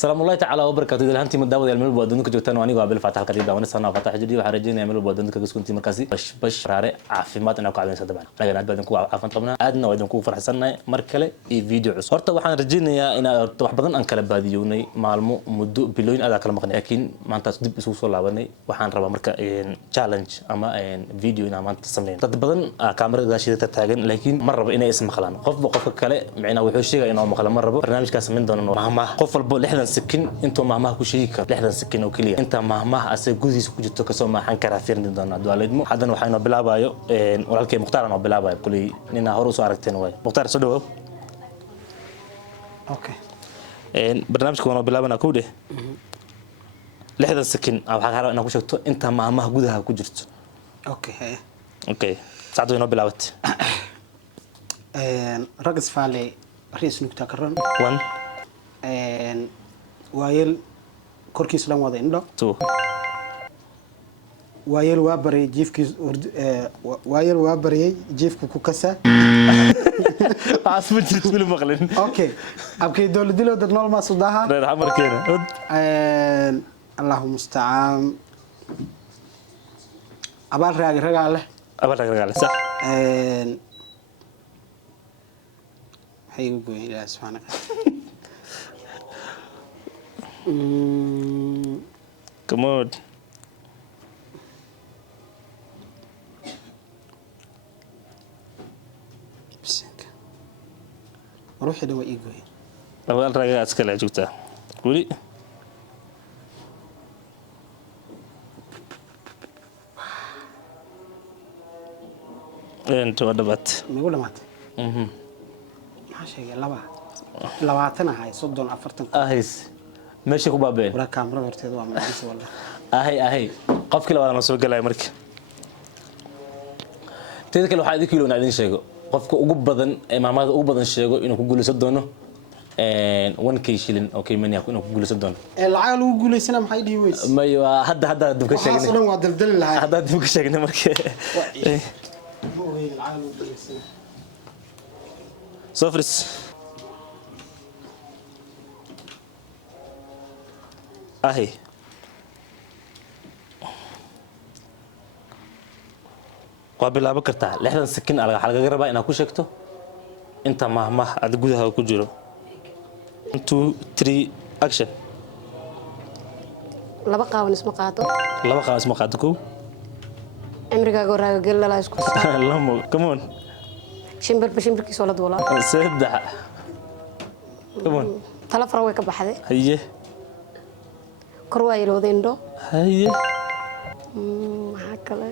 السلام الله تعالى وبركاته إذا أنتم مداود الملك بودنك جوتان وأنا قابل فتح القريب وأنا صنع فتح جديد وحرجينا الملك بودنك كنتي مركزي بش رارع عافيمات أنا قاعدين سدبنا لكن أد بدنكو عافان طبنا أدنى ودنكو فرحسنا مركلة فيديو عصور طبعا رجينا يا إن طبعا بدن أنكل باديوني معلمو مدو بلوين أذا كلام مقنع لكن ما أنت تدب سوسو لابني وحن ربا مركا challenge أما فيديو إن ما أنت تصمين تبدن كاميرا داشية تتاجن لكن مرة إنا اسم خلان قف كله معنا وحوشية إنه مخلان مرة برنامج كاسمين دون مهما قف البول لحدا سكين أنتم مهما كشيء لحدا سكين وكلية أنت مهما أسجوزي سكوجت كسوم ما حن كرافيرن دون دوالدمو حدا وحنا بلعبايو ولكن مختار أنا بلعبايو كلي نينا هروس عرفتين واي مختار صدق اوكي برنامج كونه بلعبنا كوده لحدا سكين أو حاجة أنا كشوتو أنت مهما جودها كجرت اوكي هي أوكي ساعدوا هنا بلعبت رقص فعلي رئيس نكتة كرن 1 وايل كوركي سلام وضع عنده 2 وايل وابري وايل وابري جيف كوكاسا عاصمة تقول مقلن اوكي ابكي دول ديلو درنول ما صداها رير حمر كينا اللهم المستعان ابال رجع له أبغى رجع صح هيقول يا سبحانك كمود روحي دوا إيجوي أبغى رجع أسكال جوتا قولي أنت ودبت ما مات ما شيء لبعتنا هاي صدون أفرتن أهيس ماشي كوبابين ولا كاميرا ورتيد وعمل عيسى والله أهي قف كلا ولا مسوق لا يمرك تذكر لو حد كيلو نعدين شيء قفك أقوب بدن ما ماذا أقوب بدن شيء إنه كقول صدونه 1 شيلين أوكي من يكون إنه كقول صدونه العيال وقول سنة محيد يويس ما يوا هذا دبك شيء أصلاً وادلدل هاي هذا دبك شيء نمرك هو هي العيال وقول سنة صفرس أهي قابل لا بكرتها لحظة سكين على حلقة قربة أنا كوشكته أنت ما أتجودها وكجرو 2 3 أكشن لا بقى ونسمع قاطو لا بقى اسمه قادكو أمريكا جورا قل لا يسكت اللهم كمون شمبر كيس ولا دولا سدع كمون ثلاث رويك بحذي هيه كرواي لو ديندو هيه هكذا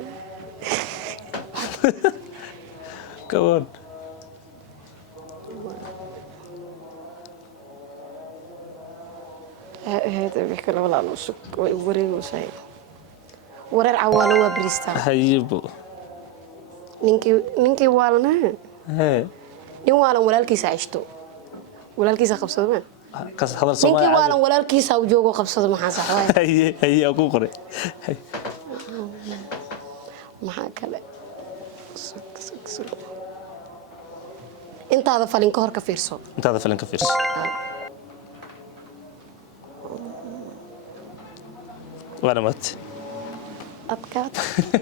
كمون هذا بيحكي له ولا نسك ورير وساي ورير عوالو وبريستا هيه بو نينكي والنا هيه نين والا ولالكيس عشتو ولالكيس قبصد ما كاس هذا نينكي الصومال والا ولالكيس او جوجو قبصد ما حاسح هيه أكو قري maxaa kale intaada falin ka hor ka fiirso أنت هذا فلان كفير وأنا مات adkaad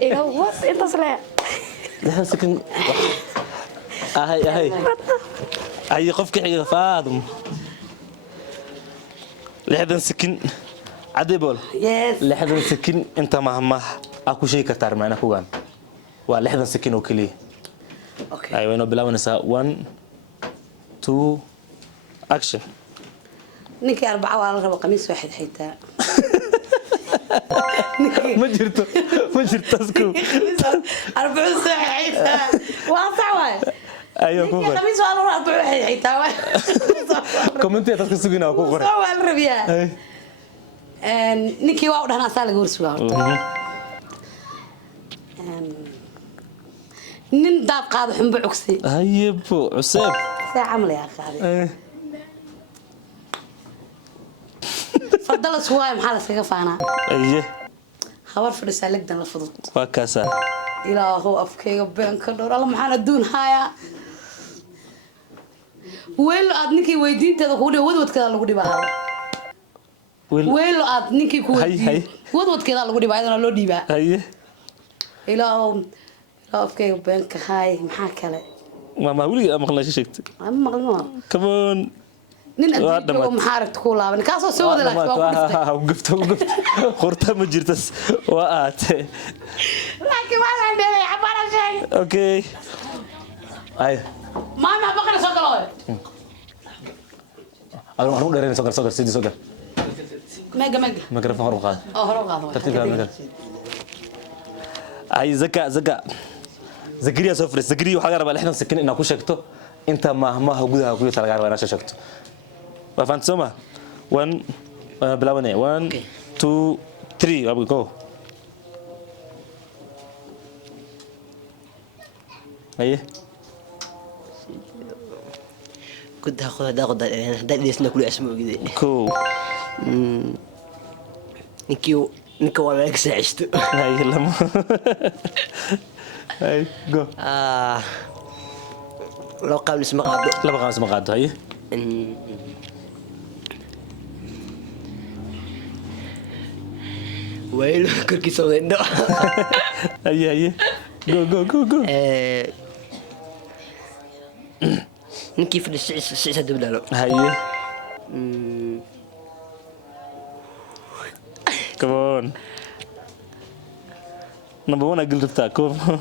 iga was intaas le لحظة سكن هاي قفك حاجة فاضم لحظة سكن عدي بول yes لحظة سكن أنت مهما أكو شيء كتر معنا كوان ولحظة سكن وكلي okay أيوة إنه بلا ونسا 1 2 أكشن ninkii arbaca waa la rabo qamiis waaxid xitaa ما جرت سكو arbaca waaxid xitaa waa sax waay أيوة كوكو qamiis waa la rabo arbaca waaxid xitaa waay كومنتي تسكسونا كوكو waa la rabiyaa ninkii waa u dhahnaa saa laga warsugaa nin daad qaado xunba cugsi هاي بو عساب saa camal yaa qaaday fadala suwaay maxaa la iskaga faanaa أيه habar fadhisaa legdan la fudud وكاسا ilaahow afkayga been ka dhowr alla maxaan adduun hayaa weel aad ninkii weydiinteeda kugu dhiba wadwadkeeda lagu dhibaa ويلو أد نيكي هاي. كودي ود كذا لو دي بعدين لو دي بقى haye إلى أوكي بينك هاي محاكلة ما weliga ama maqlaashay sheegtay أما غلما come on نين Waa أنت dhamaatay. محارك تقول أنا كاسو سوى ذا لك gufta qorta ma jirtas waa aate لكن ما عندي عبارة شيء okay ay ما بقدر سوكله anu dheereen soo gar sidii soo gar ميجا mikrofon hor u qaad هروق هذا tartiib ah ay zaka zakariya soo fariis zakariya waxa laga rabaa 60 sakin inaad ku sheegto inta maahmaha gudaha ku yaala laga rabaa inaad sheegto waa fahansama 1 bilaabane 1 2 3 up we go aye كنت هاخد هذا ليسنا كل اسمه كذا cool نيكو ولا عشت هاي لما هاي go لو قام اسمه قابل laba qaas ma qaado haye ويلو كركي سوى النوع haye go نكي في السعسة دبلالو haye come on number 1 اقل ربطها come on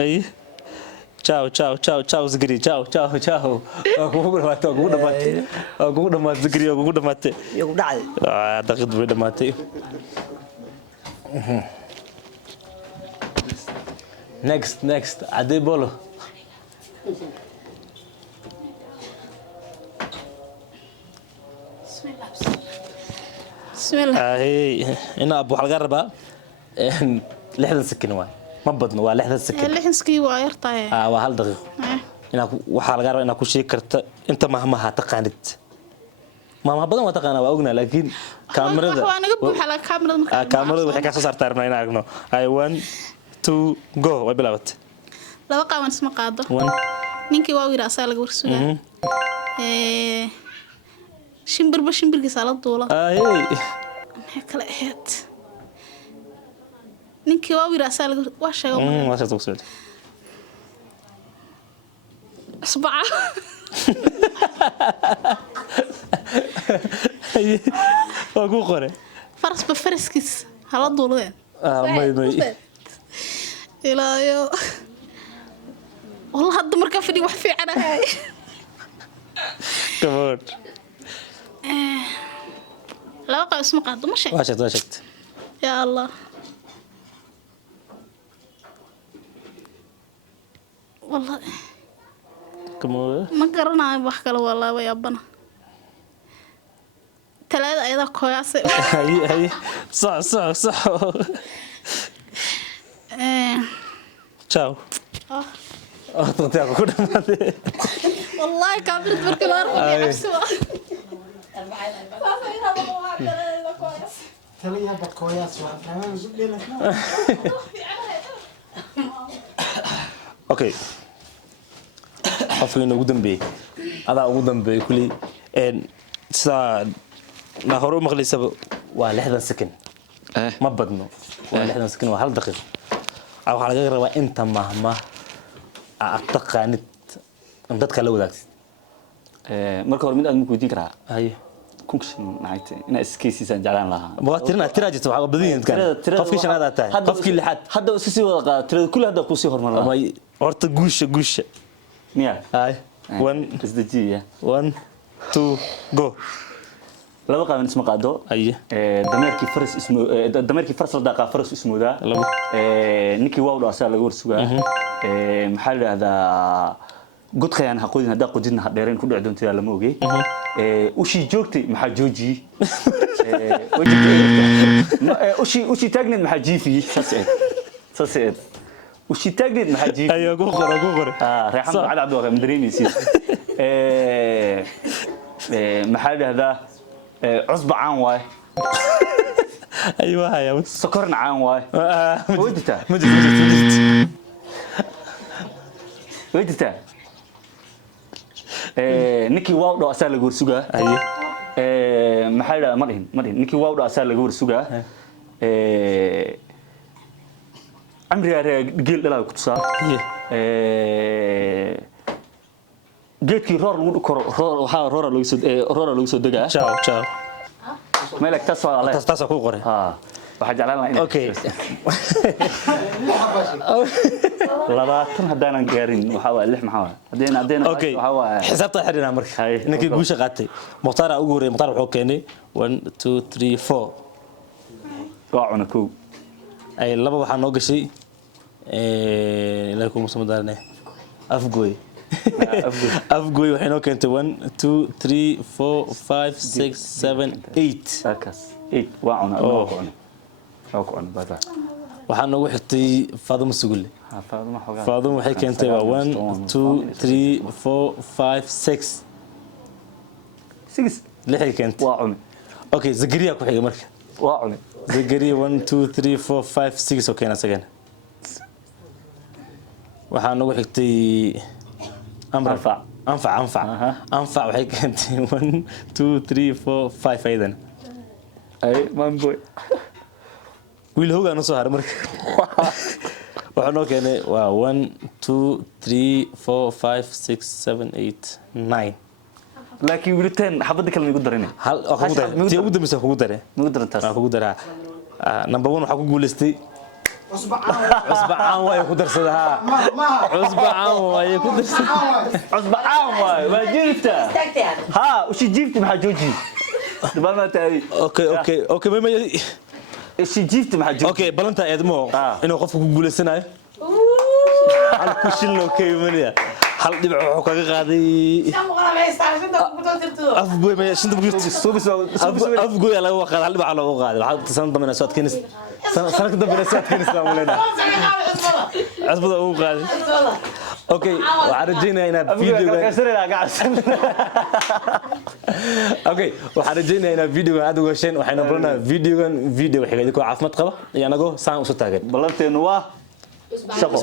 ايه ciao zikri ciao kugu dhamaatay zikri kugu dhamaatay يقول دعي daqiiqad way dhamaatay next ade bolo بسم الله ina abu waxa laga rabaa 60 sakin waay ma badno waa 60 sakin لحنسكي وعيرتها waa hal daqiiqo waxa laga rabaa inaad ku sheegi karta inta mahmaha taqaanid mahmaha badan waa taqaanaa waa ognaa laakiin kaamirada وانا قبل على كاميرا kaamirada waxay ka soo saartaa rabnaa inaan aragno ay 1 2 go way bilaabatay laba qaawan isma qaado 1 ninkii waa wiir asaa laga warsugaa shimbirkiisa la duula ay maxay kala ahayd ninkii waa wiir asaa laga waa sheegay waa soo soo asbaca waa ku qore faraskiis hala duuladeen may ilaayo والله هذا مركب فيني وح في عنا هاي كمان لا وقع اسمه قاعد مش واشت يا الله والله كمان ما قرنا بحكي له والله ويا ابنا ثلاثة أيضا كويس هي صح تشاو تغطيها كل ما والله كاميرا بركي لا أروح يعبسوا تليها بكوياس وعفران زبدي لك اوكي qofkii ugu dambeeyay adaa ugu dambeeyay kulli saa na hore u maqlaysaba waa 60 second ma badno waa 60 second waa hal daqiiqo waxa laga rabaa inta mahma aad taqaanid dadka la wadaagtid marka hore mid aad ku weydiin karaa haye kunkshin maxay ina iskeysiisan jalaan lahaa ma tirajita waxa badiyeen kan qofkii shanaad aad tahay qofkii lixaad hadda si wada qaad tirada kulli hadda ku sii hormar ama horta guusha miya hay 1 isdajiya 1 2 go laba qaawan isma qaado haye dameerkii faras la daaqaa faras ismooda ninkii waa u dhaasaa laga warsugaa maxaa la yiraahdaa godkayaan ha qodin hadaa qodina ha dheereen ku dhici doontaa lama ogeey ushii joogtay maxaa joojiyay ushii taagneed maxaa jiifiyay saseed ushii taagneed maxaa jiifiyay ayo ku qoro reexan bacad cabdi waa dareemaysiis maxaa la yiraahdaa cusba caan waay ايوه هيا سكرنا عام واي وديته مجد ويدتا نكي واو دو أسال لجور سجى محل مرين نكي واو دو أسال لجور سجى عمري أرى جيل لا كتسا جيت كي رور لو يسود دقة ciao مالك تصل عليه taas ku qoray waxaa jeclaan lahaa okay labaatan hadaanan gaarin waxa waa 6 maxaa hadeen okay waxa waa xisaabta xirina marka ninkii guusha qaatay muxtaar ugu horeeyay muxtaar wuxuu keenay 1 2 3 4 qaacuna kow ay laba waxa noo gashay ilaahay ku musamadarne afgooy afgooy waxay noo keentay 1 2 3 4 5 6 7 8 akaas 8 waacuna waacuna bada waxaa noogu xigtay Faaduma Sugulle Faaduma xogaa Faaduma waxay keentay 1 2 3 4 5 6 lixay keentay waacuna okay Zakaria ku xigay marka waacuna Zakaria 1 2 3 4 5 6 oo keenay sagana waxaa noogu xigtay أنفع وحي كانت 1 2 3 4 5 أيضا أي مانبوي ويل هو أنا صهر مرك وحنا كان 1 2 3 4 5 6 7 8 9 لكن ولتين حبدك اللي يقدر هنا هل أخوه تي أود مسك أخوه ده نقدر نتاس أخوه ده نمبر 1 وحكوا جولستي عصب عام واي كدر صدها عصب عام واي كدر عصب عام واي ما جبته ها وش جبت مع جوجي دبل ما تاري اوكي ما ايش جبت مع جوجي اوكي بلنتا ادمو انه قف ku guuleysanayo hal ku shilno keeymaniya hal dhibac wuxuu kaga qaaday afgoy ma shinta ku jirto afgoy la waa qaad hal dhibac lagu qaaday waxa san damana soo adkeenis sanad dambe soo adkeenis la mulena asbada uu qaaday okay waxaan rajaynayaa okay waxaan rajaynayaa video-ga aad uga hesheen waxayna baranaa video xiga idinku caafimaad qaba iyo anagu saan u soo taagan ballanteenu waa shaqo